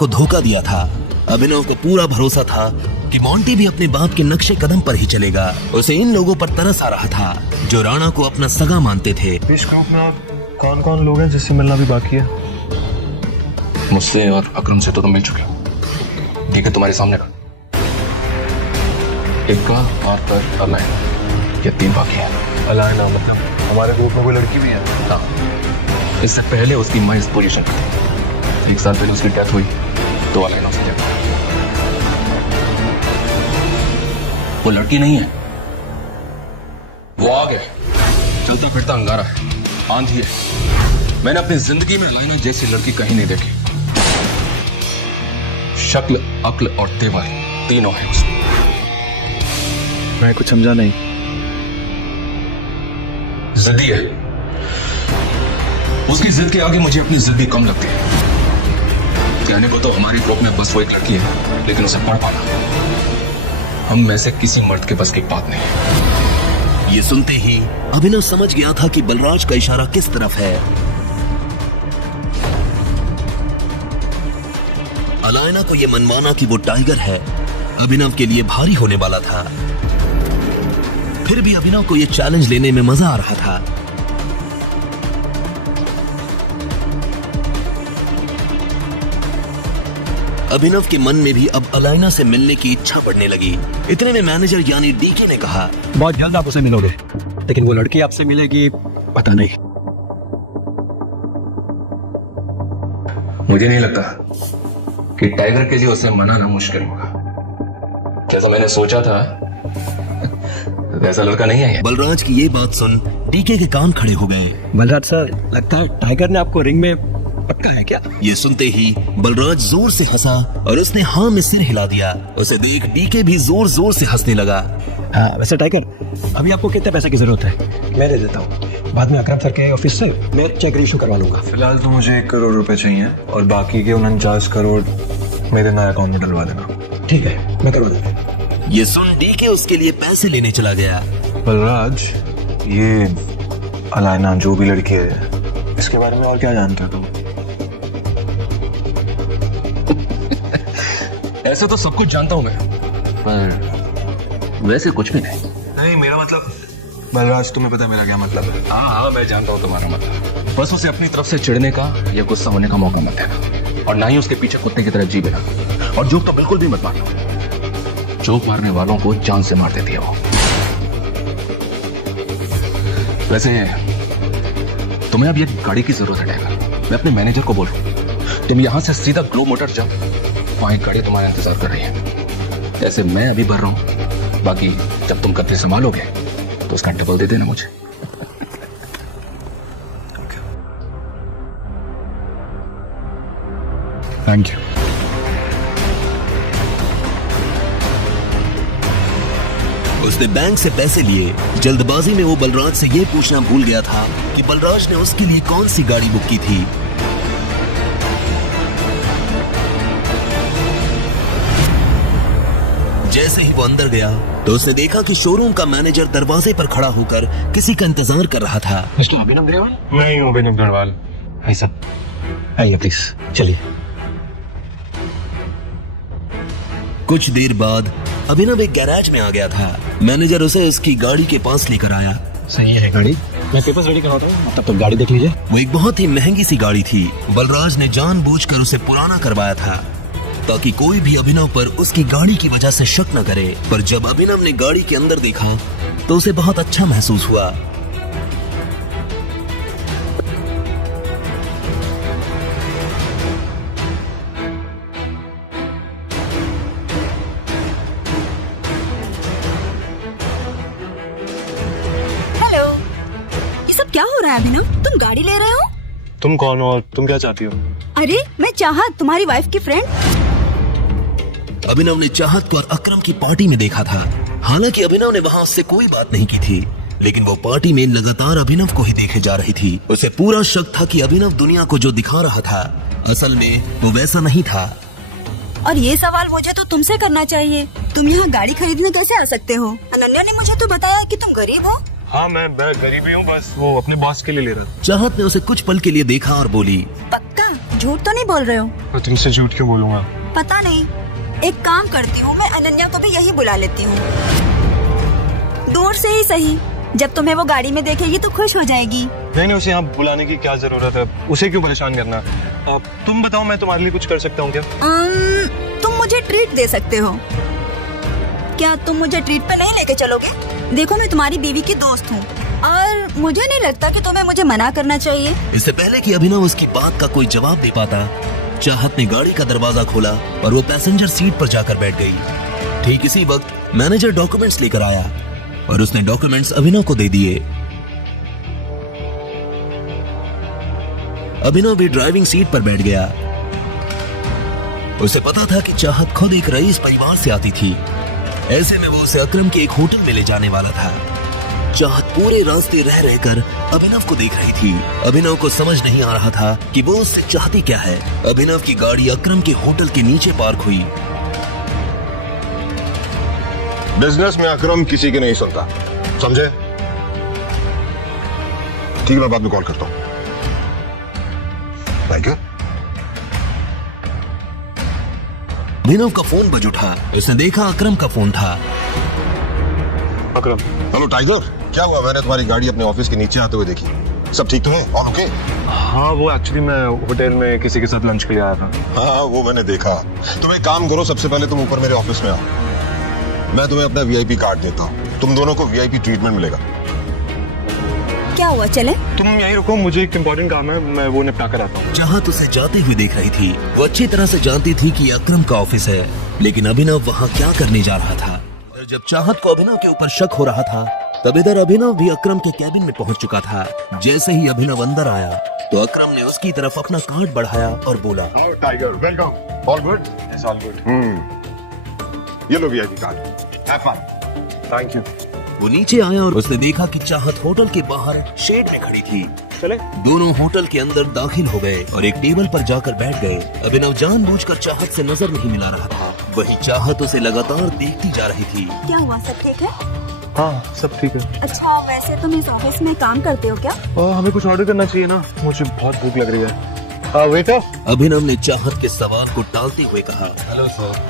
को धोखा दिया था। अभिनव को पूरा भरोसा था कि मोंटी भी अपने बाप के नक्शे कदम पर ही चलेगा। उसे इन लोगों पर तरस आ रहा था जो राणा को अपना सगा मानते थे। इस ग्रुप में और कौन कौन लोग हैं जिससे मिलना भी बाकी है? मुझसे और अकरम से तो तुम मिल चुके हो, ठीक है? तुम्हारे सामने का इक्का, आर्थर, अलायना, ये 3 बाकी हैं। अलायना मतलब हमारे ग्रुप में कोई लड़की भी है? हाँ, इससे पहले उसकी माँ इस पोजीशन पर थी। 1 साल पहले उसकी डेथ हुई तो अलायना उसकी जगह। वो लड़की नहीं है, वो आग है, चलता फिरता अंगारा है, आंधी है। मैंने अपनी जिंदगी में अलायना जैसी लड़की कहीं नहीं देखी। शक्ल, अक्ल और तेवर तीनों है उसमें। मैं कुछ समझा नहीं। जिद्दी है, उसकी जिद के आगे मुझे अपनी जिद भी कम लगती है। कहने को तो हमारे ग्रुप में बस वो एक लड़की है, लेकिन उसे पढ़ पाना हम में से किसी मर्द के बस की बात नहीं है। ये सुनते ही अभिनव समझ गया था कि बलराज का इशारा किस तरफ है। अलायना को यह मनवाना कि वो टाइगर है अभिनव के लिए भारी होने वाला था। फिर भी अभिनव को यह चैलेंज लेने में मजा आ रहा था। अभिनव के मन में भी अब अलायना से मिलने की इच्छा बढ़ने लगी। इतने में मैनेजर यानी डीके ने कहा, बहुत जल्द आप उसे मिलोगे, लेकिन वो लड़की आपसे मिलेगी पता नहीं। मुझे नहीं लगता कि टाइगर के लिए उसे मनाना मुश्किल होगा। जैसा मैंने सोचा था वैसा लड़का नहीं है ये। बलराज की ये बात सुन डीके के कान खड़े हो गए। बलराज सर, लगता है टाइगर ने आपको रिंग में पक्का है क्या? ये सुनते ही बलराज जोर से हंसा और उसने हाँ में सिर हिला दिया। उसे देख डीके भी जोर जोर से हंसने लगा। हाँ, वैसे टाइगर, अभी आपको कितने पैसे की जरूरत है? मैं दे देता हूँ, बाद में अकरम सर के ऑफिस से मैं चेक इशू करवा लूंगा। फिलहाल तो मुझे 1 करोड़ रुपए चाहिए और बाकी के 49 करोड़ मेरे नए अकाउंट में डलवा देना। ठीक है, मैं करवा दूंगा। ये सुन डीके उसके लिए पैसे लेने चला गया। बलराज, ये अलायना जो भी लड़की है, इसके बारे में और क्या जानते हो तुम? ऐसे तो सब कुछ जानता हूं मैं, पर वैसे कुछ भी नहीं। नहीं, मेरा मतलब बलराज, तुम्हें पता है मेरा क्या मतलब है? हाँ, मैं जानता हूँ तुम्हारा मतलब। बस उसे अपनी तरफ से चिढ़ने का या गुस्सा होने का मौका मत देना, और ना ही उसके पीछे कुत्ते की तरह जी बिना। और जोक तो बिल्कुल भी मत मारना, जोक मारने वालों को जान से मार देती है वो। वैसे तुम्हें अब ये गाड़ी की जरूरत है टाइगर। मैं अपने मैनेजर को बोल रहा हूँ, तुम यहां से सीधा ग्लो मोटर जाओ, वहां एक गाड़ी तुम्हारा इंतजार कर रही है। ऐसे मैं अभी भर रहा हूं, बाकी जब तुम कब्जे संभालोगे तो उसका डबल दे देना मुझे। Thank you. उसने बैंक से पैसे लिए। जल्दबाजी में वो बलराज से ये पूछना भूल गया था कि बलराज ने उसके लिए कौन सी गाड़ी बुक की थी। जैसे ही वो अंदर गया तो उसने देखा कि शोरूम का मैनेजर दरवाजे पर खड़ा होकर किसी का इंतजार कर रहा था। मिस्टर अभिनव ग्रेवाल? मैं ही हूँ अभिनव गढ़वाल। भाई साहब, आइए प्लीज, चलिए। कुछ देर बाद अभिनव एक गैराज में आ गया था। मैनेजर उसे उसकी गाड़ी के पास लेकर आया। सही है गाड़ी, मैं पेपर्स रेडी करवाता हूँ, तब तक गाड़ी देख लीजिए। वो एक बहुत ही महंगी सी गाड़ी थी। बलराज ने जानबूझकर उसे पुराना करवाया था ताकि कोई भी अभिनव पर उसकी गाड़ी की वजह से शक न करे। पर जब अभिनव ने गाड़ी के अंदर देखा तो उसे बहुत अच्छा महसूस हुआ। हेलो, ये सब क्या हो रहा है अभिनव? तुम गाड़ी ले रहे हो? तुम कौन हो और तुम क्या चाहती हो? अरे, मैं चाहत, तुम्हारी वाइफ की फ्रेंड। अभिनव ने चाहत को और अकरम की पार्टी में देखा था। हालांकि अभिनव ने वहां उससे कोई बात नहीं की थी, लेकिन वो पार्टी में लगातार अभिनव को ही देखे जा रही थी। उसे पूरा शक था कि अभिनव दुनिया को जो दिखा रहा था असल में वो वैसा नहीं था। और ये सवाल मुझे तो तुमसे करना चाहिए, तुम यहाँ गाड़ी खरीदने कैसे आ सकते हो? अनन्या ने मुझे तो बताया कि तुम गरीब हो। हाँ, मैं गरीब ही हूँ, बस वो अपने बॉस के लिए ले रहा था। चाहत ने उसे कुछ पल के लिए देखा और बोली, पक्का? झूठ तो नहीं बोल रहे हो? मैं तुमसे झूठ क्यों बोलूंगा? पता नहीं, एक काम करती हूँ, मैं अनन्या को भी यही बुला लेती हूँ। दूर से ही सही, जब तुम्हें वो गाड़ी में देखेगी तो खुश हो जाएगी। नहीं, उसे यहाँ बुलाने की क्या जरूरत है? उसे क्यों परेशान करना? तुम बताओ, मैं तुम्हारे लिए कुछ कर सकता हूँ क्या? तुम मुझे ट्रीट दे सकते हो। क्या तुम मुझे ट्रीट पे नहीं लेके चलोगे? देखो, मैं तुम्हारी बीवी की दोस्त हूँ और मुझे नहीं लगता कि तुम्हें मुझे मना करना चाहिए। इससे पहले कि अभिनव उसकी बात का कोई जवाब दे पाता, चाहत ने गाड़ी का दरवाजा खोला और वो पैसेंजर सीट पर जाकर बैठ गई। ठीक इसी वक्त मैनेजर डॉक्यूमेंट्स लेकर आया और उसने डॉक्यूमेंट्स अभिनव को दे दिए। अभिनव भी ड्राइविंग सीट पर बैठ गया। उसे पता था कि चाहत खुद एक रईस परिवार से आती थी, ऐसे में वो उसे अकरम के एक होटल में ले जाने वाला था। चाहत पूरे रास्ते रह रहकर अभिनव को देख रही थी। अभिनव को समझ नहीं आ रहा था कि वो उससे चाहती क्या है। अभिनव की गाड़ी अकरम के होटल के नीचे पार्क हुई। बिजनेस में अकरम किसी की नहीं सुनता, समझे? ठीक है, मैं बाद में कॉल करता हूं। Thank you. अभिनव का फोन बज उठा। उसने देखा अकरम का फोन था। अकरम। हेलो टाइगर, क्या हुआ? मैंने तुम्हारी गाड़ी अपने ऑफिस के नीचे आते हुए देखी। सब ठीक तो है? All okay? हाँ, वो एक्चुअली मैं होटल में किसी के साथ लंच के लिए आया था। हाँ, वो मैंने देखा। तुम एक काम करो, सबसे पहले तुम ऊपर मेरे ऑफिस में आओ, मैं तुम्हें अपना वीआईपी कार्ड देता हूँ। तुम दोनों को वीआईपी ट्रीटमेंट मिलेगा। क्या हुआ, चले? तुम यहीं रुको, मुझे एक इम्पोर्टेंट काम है, मैं वो निपटा कर आता हूँ। चाहत उसे जाते हुए देख रही थी। वो अच्छी तरह से जानती थी कि अकरम का ऑफिस है, लेकिन अभिनव वहाँ क्या करने जा रहा था। जब चाहत को अभिनव के ऊपर शक हो रहा था, तब इधर अभिनव भी अकरम के कैबिन में पहुंच चुका था। जैसे ही अभिनव अंदर आया तो अकरम ने उसकी तरफ अपना कार्ड बढ़ाया और बोला, tiger, welcome. All good? Yes, all good. ये लो VIP card. Have fun. Thank you. वो नीचे आया और उसने देखा कि चाहत होटल के बाहर शेड में खड़ी थी। चले? दोनों होटल के अंदर दाखिल हो गए और एक टेबल पर जाकर बैठ गए। अभिनव जानबूझकर चाहत से नजर नहीं मिला रहा था, वहीं चाहत उसे लगातार देखती जा रही थी। क्या हुआ, सब ठीक है? हाँ, सब ठीक है। अच्छा, वैसे तुम इस ऑफिस में काम करते हो क्या? हमें कुछ ऑर्डर करना चाहिए ना, मुझे बहुत भूख लग रही है। वेटर। अभिनव ने चाहत के सवाल को टालते हुए कहा, हेलो सर।